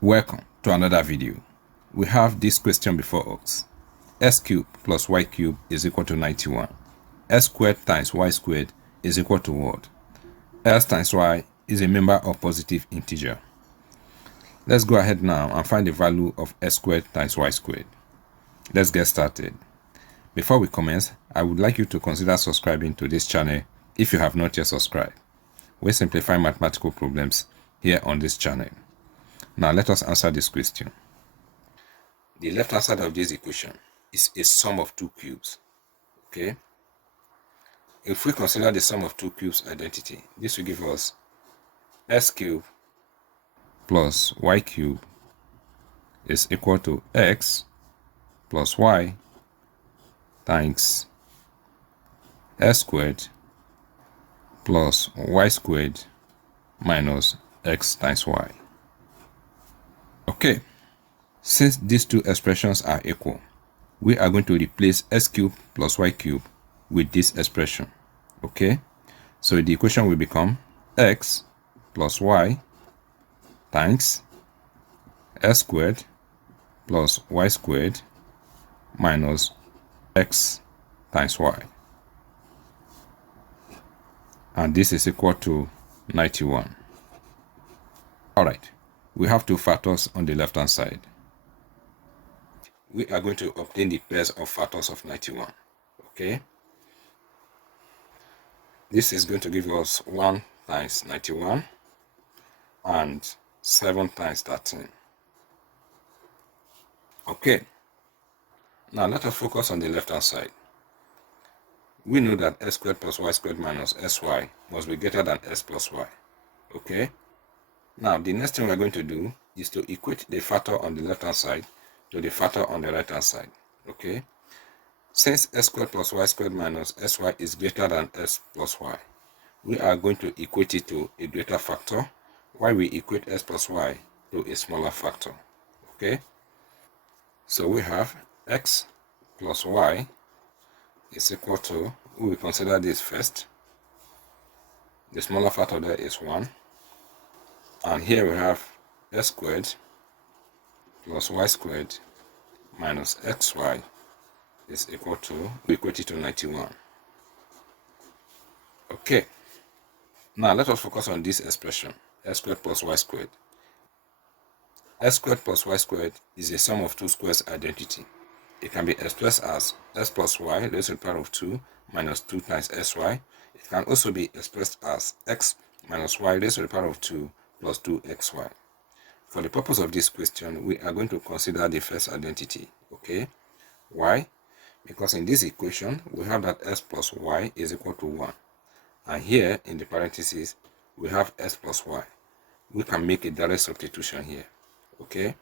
Welcome to another video. We have this question before us. S cubed plus y cubed is equal to 91. S squared times y squared is equal to what? S times y is a member of positive integer. Let's go ahead now and find the value of s squared times y squared. Let's get started. Before we commence, I would like you to consider subscribing to this channel if you have not yet subscribed. We simplify mathematical problems here on this channel. Now let us answer this question. The left hand side of this equation is a sum of two cubes. Okay? If we consider the sum of two cubes identity, this will give us s cubed plus y cubed is equal to x plus y times s squared plus y squared minus x times y. Okay, since these two expressions are equal, we are going to replace s cubed plus y cubed with this expression. Okay, so the equation will become x plus y times s squared plus y squared minus x times y. And this is equal to 91. Alright, we have two factors on the left hand side. We are going to obtain the pairs of factors of 91. Okay, this is going to give us 1 times 91 and 7 times 13. Okay, now let us focus on the left hand side. We know that s squared plus y squared minus sy must be greater than s plus y. Okay, now the next thing we're going to do is to equate the factor on the left hand side to the factor on the right hand side. Okay, since s squared plus y squared minus sy is greater than s plus y, we are going to equate it to a greater factor while we equate s plus y to a smaller factor. Okay, so we have x plus y is equal to, we will consider this first. The smaller factor there is 1. And here we have s squared plus y squared minus xy is equal to, we equate it to 91. Okay, now let us focus on this expression, s squared plus y squared. S squared plus y squared is a sum of two squares identity. It can be expressed as s plus y raised to the power of 2 minus 2 times sy. It can also be expressed as x minus y raised to the power of 2 plus 2xy. For the purpose of this question, we are going to consider the first identity. Okay, why? Because in this equation, we have that s plus y is equal to 1. And here, in the parentheses, we have s plus y. We can make a direct substitution here. Okay,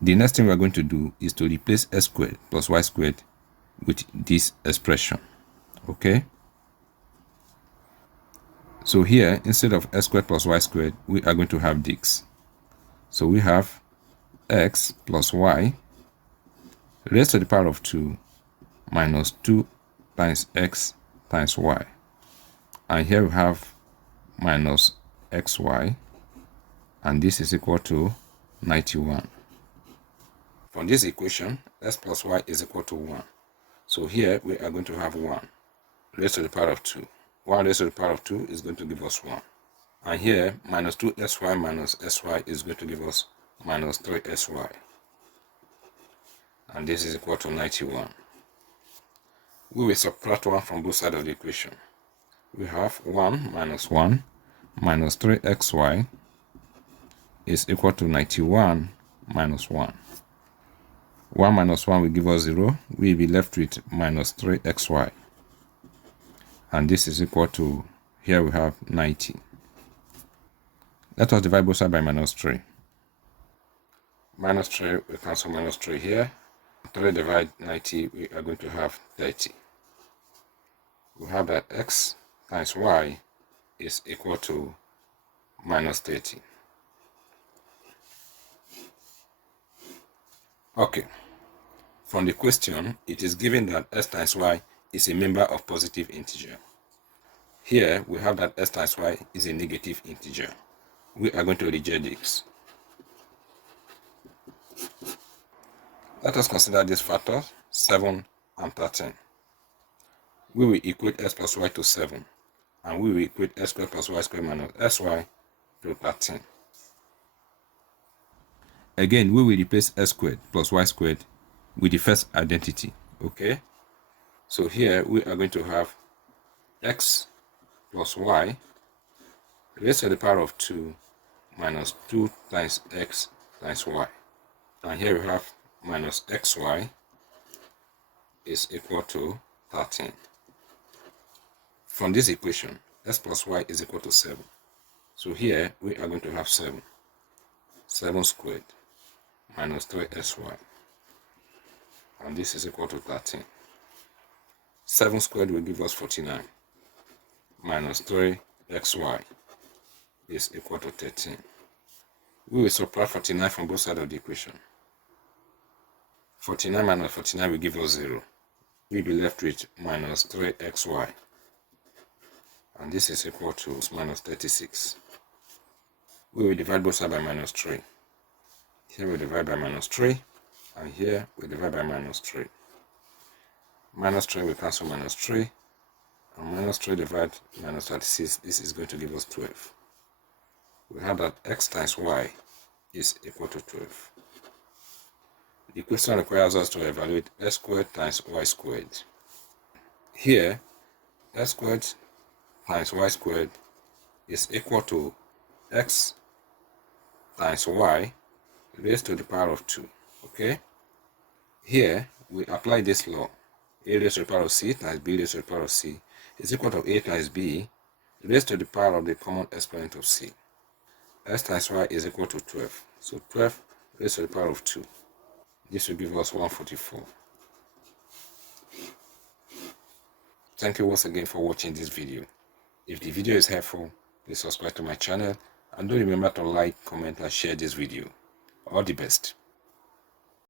the next thing we are going to do is to replace s squared plus y squared with this expression. Okay, so here, instead of s squared plus y squared, we are going to have this. So we have x plus y raised to the power of 2 minus 2 times x times y. And here we have minus xy, and this is equal to 91. From this equation, s plus y is equal to 1. So here we are going to have 1 raised to the power of 2. 1 raised to the power of 2 is going to give us 1. And here, minus 2sy minus sy is going to give us minus 3sy. And this is equal to 91. We will subtract 1 from both sides of the equation. We have 1 minus 3xy is equal to 91 minus 1. 1 minus 1 will give us 0. We will be left with minus 3xy. And this is equal to, here we have 90. Let us divide both sides by minus 3. Minus 3, we cancel minus 3 here. 3 divided 90, we are going to have 30. We have that x times y is equal to minus 30. Okay, from the question, it is given that s times y is a member of positive integer. Here, we have that s times y is a negative integer. We are going to reject this. Let us consider these factors, 7 and 13. We will equate x plus y to 7, and we will equate x squared plus y squared minus sy to 13. Again, we will replace x squared plus y squared with the first identity, okay? So here we are going to have x plus y raised to the power of 2 minus 2 times x times y. And here we have minus xy is equal to 13. From this equation, x plus y is equal to 7. So here we are going to have 7 squared minus 3sy, and this is equal to 13. 7 squared will give us 49 minus 3xy is equal to 13. We will subtract 49 from both sides of the equation. 49 minus 49 will give us 0. We will be left with minus 3xy, and this is equal to minus 36. We will divide both sides by minus 3. Here we divide by minus 3, and here we divide by minus 3. Minus 3 will cancel minus 3, and minus 3 divided minus 36, this is going to give us 12. We have that x times y is equal to 12. The question requires us to evaluate x squared times y squared. Here, x squared times y squared is equal to x times y raised to the power of 2, okay? Here, we apply this law. A raised to the power of c times b raised to the power of c is equal to a times b raised to the power of the common exponent of c. X times y is equal to 12. So 12 raised to the power of 2. This will give us 144. Thank you once again for watching this video. If the video is helpful, please subscribe to my channel, and don't remember to like, comment and share this video. All the best.